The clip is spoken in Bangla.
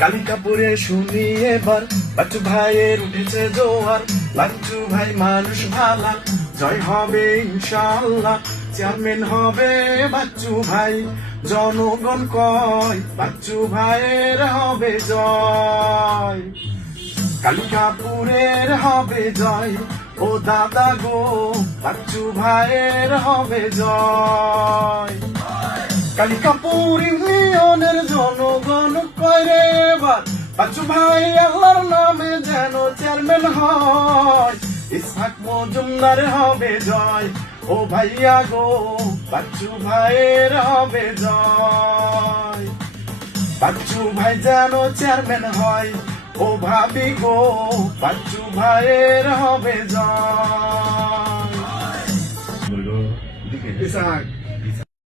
কালিকাপুরে শুনি এবার বাচ্চু ভাইয়ের উঠেছে জোয়ার। বাচ্চু ভাই মানুষ ভালা, জয় হবে ইনশাআল্লাহ। চেয়ারম্যান হবে বাচ্চু ভাই, জনগণ কয় বাচ্চু ভাইয়ের হবে জয়। কালিকাপুরের হবে জয়, ও দাদা গো বাচ্চু ভাইয়ের হবে জয়। কালিকাপুর ইউনিয়নের জনগণ কয় রে এবার বাচ্চু ভাই আল্লাহর নামে যেন চেয়ারম্যান হয়। ইসহাক মজুমদার হবে জয়, ও ভাইয়া গো বাচ্চু ভাইয়ের হবে জয়। বাচ্চু ভাই যেন চেয়ারম্যান হয়, ও ভাবি গো বাচ্চু ভাইয়ের হবে জয়। ইসহাক